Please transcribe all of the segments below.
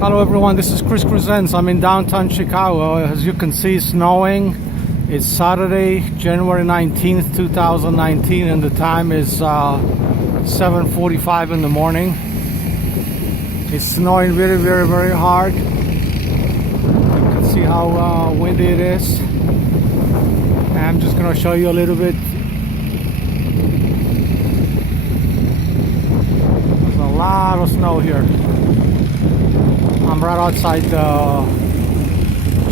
Hello everyone, this is Chris Crescents. I'm in downtown Chicago. As you can see, it's snowing. It's Saturday, January 19th, 2019, and the time is 7:45 in the morning. It's snowing very, very, very hard. You can see how windy it is. And I'm just going to show you a little bit. There's a lot of snow here. I'm right outside the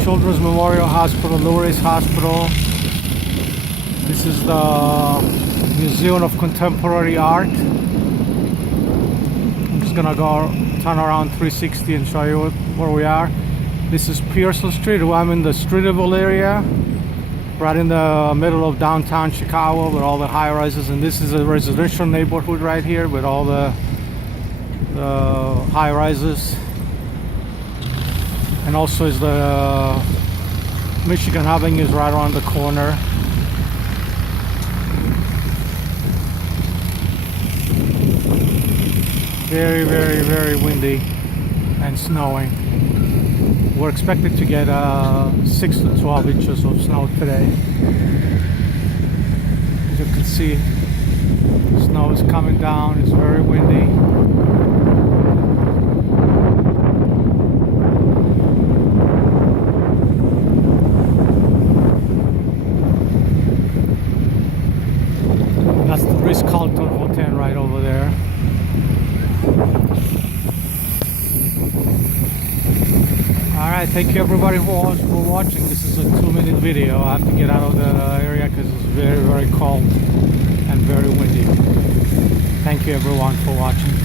Children's Memorial Hospital, Lourdes Hospital. This is the Museum of Contemporary Art. I'm just gonna go turn around 360 and show you where we are. This is Pearson Street. I'm in the Streeterville area, right in the middle of downtown Chicago with all the high rises. And this is a residential neighborhood right here with all the high rises. And also is the Michigan Avenue is right around the corner. Very, very, very windy and snowing. We're expected to get 6 to 12 inches of snow today. As you can see, snow is coming down. It's very windy. That's the Ritz-Carlton Hotel right over there. Alright, thank you everybody for watching. This is a 2-minute video. I have to get out of the area because it's very, very cold and very windy. Thank you everyone for watching.